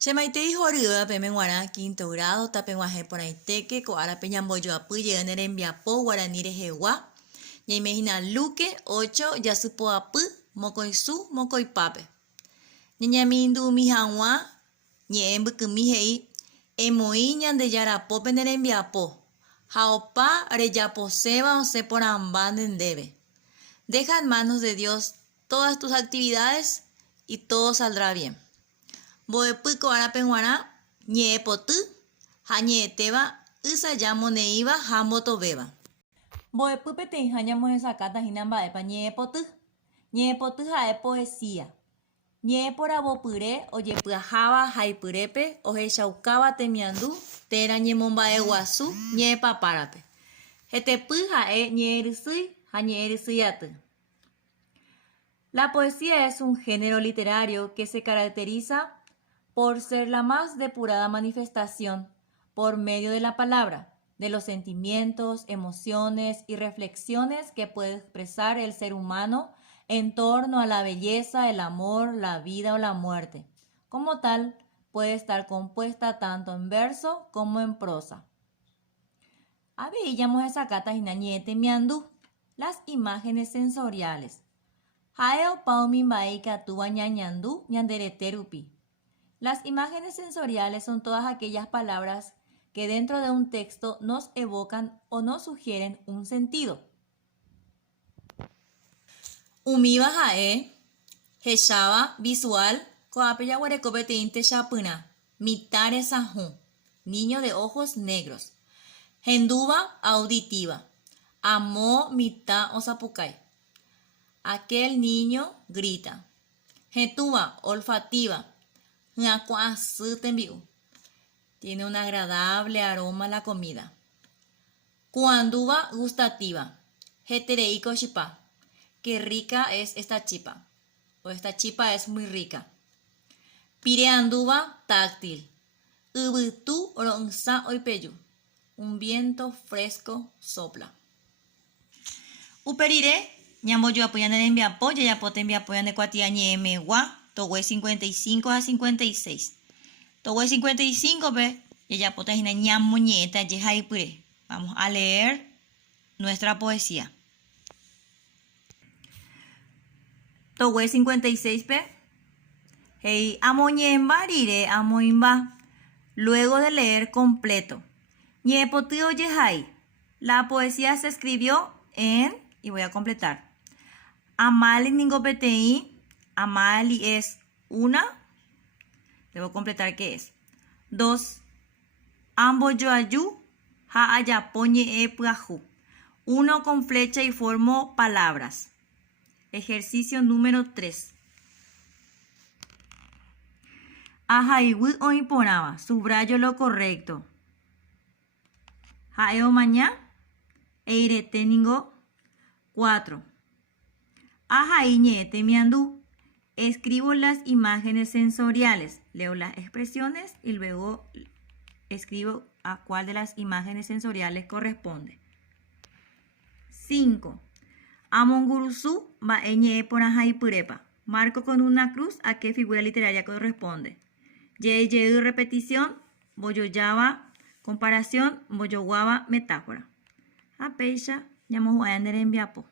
Chemaitei Jorida Pemenguara, quinto grado, Tapenguaje por Aiteque, Coara Peñamboyo Apuye, Nerembiapo, Guaranire Jewa, Ñaimejina Luque, 8, Yasupo Apu, Mocoisu, Mocoipape. Ñañamindu Mijanwa, Ñembukumihei, Emoi Ñandeyarapo Penerembiapo, Jaopa, Reyapo Seba o Seporambán debe. Deja en manos de Dios todas tus actividades y todo saldrá bien. Boepu Coara Penguara, Ñepotu, Jañeteba, Usayamo Neiva, Jamboto Beba. Boepu Peten Jañamo Sacata Jinamba Epa Ñepotu. Ñepotu Jae poesía. Ñepora Bopure, Oyepua Java, Jaipurepe, Ojeshaucaba Temiandu, Tera Ñemomba Eguasu, Ñepa Parape. Jetepu Jae Ñerisui, Jañerisuyatu. La poesía es un género literario que se caracteriza por ser la más depurada manifestación, por medio de la palabra, de los sentimientos, emociones y reflexiones que puede expresar el ser humano en torno a la belleza, el amor, la vida o la muerte. Como tal, puede estar compuesta tanto en verso como en prosa. Aveíamos esa cata inañete miandú, las imágenes sensoriales. Jaeo paumi maika tuba ñañandú ñandereterupi. Las imágenes sensoriales son todas aquellas palabras que dentro de un texto nos evocan o nos sugieren un sentido. Umiba jae, heshaba visual, coapeya guarecopeteinte chapuna, mitare sajú, niño de ojos negros. Henduba auditiva, amó mitad osapucay. Aquel niño grita. Jetuba olfativa. Tiene un agradable aroma la comida. Cuanduba gustativa. Hetereico chipa. Qué rica es esta chipa. O esta chipa es muy rica. Pireanduba táctil. Ubutu ronsa oipeyu. Un viento fresco sopla. Uperire. Ñamboyo apoyan en enviapo. Yayapote enviapoyan de cuatiañe emegua. Towe 55 a 56. Towe 55 ve. Yayapote hina ñamoñeta yejaipure. Vamos a leer nuestra poesía. Towe 56 pe. Hey, amoñemba rire amoimba. Luego de leer completo. Ñepotío yejai. La poesía se escribió en, y voy a completar. Amali ningopetei. Amali es una. Debo completar qué es. 2. Amboyoayu. Haayapoñe epuaju. 1 con flecha y formo palabras. Ejercicio número 3. Ajaiwi oiporaba. Subrayo lo correcto. Jaeo mañá. Eirete ningo. 4. Ajaiñete miandú. Escribo las imágenes sensoriales. Leo las expresiones y luego escribo a cuál de las imágenes sensoriales corresponde. 5. Amongurusú va eñe por ajaipurepa. Marco con una cruz a qué figura literaria corresponde. Ye repetición. Boyoyaba comparación. Boyoguaba metáfora. Apeisha. Llamo Juan de Enviapo.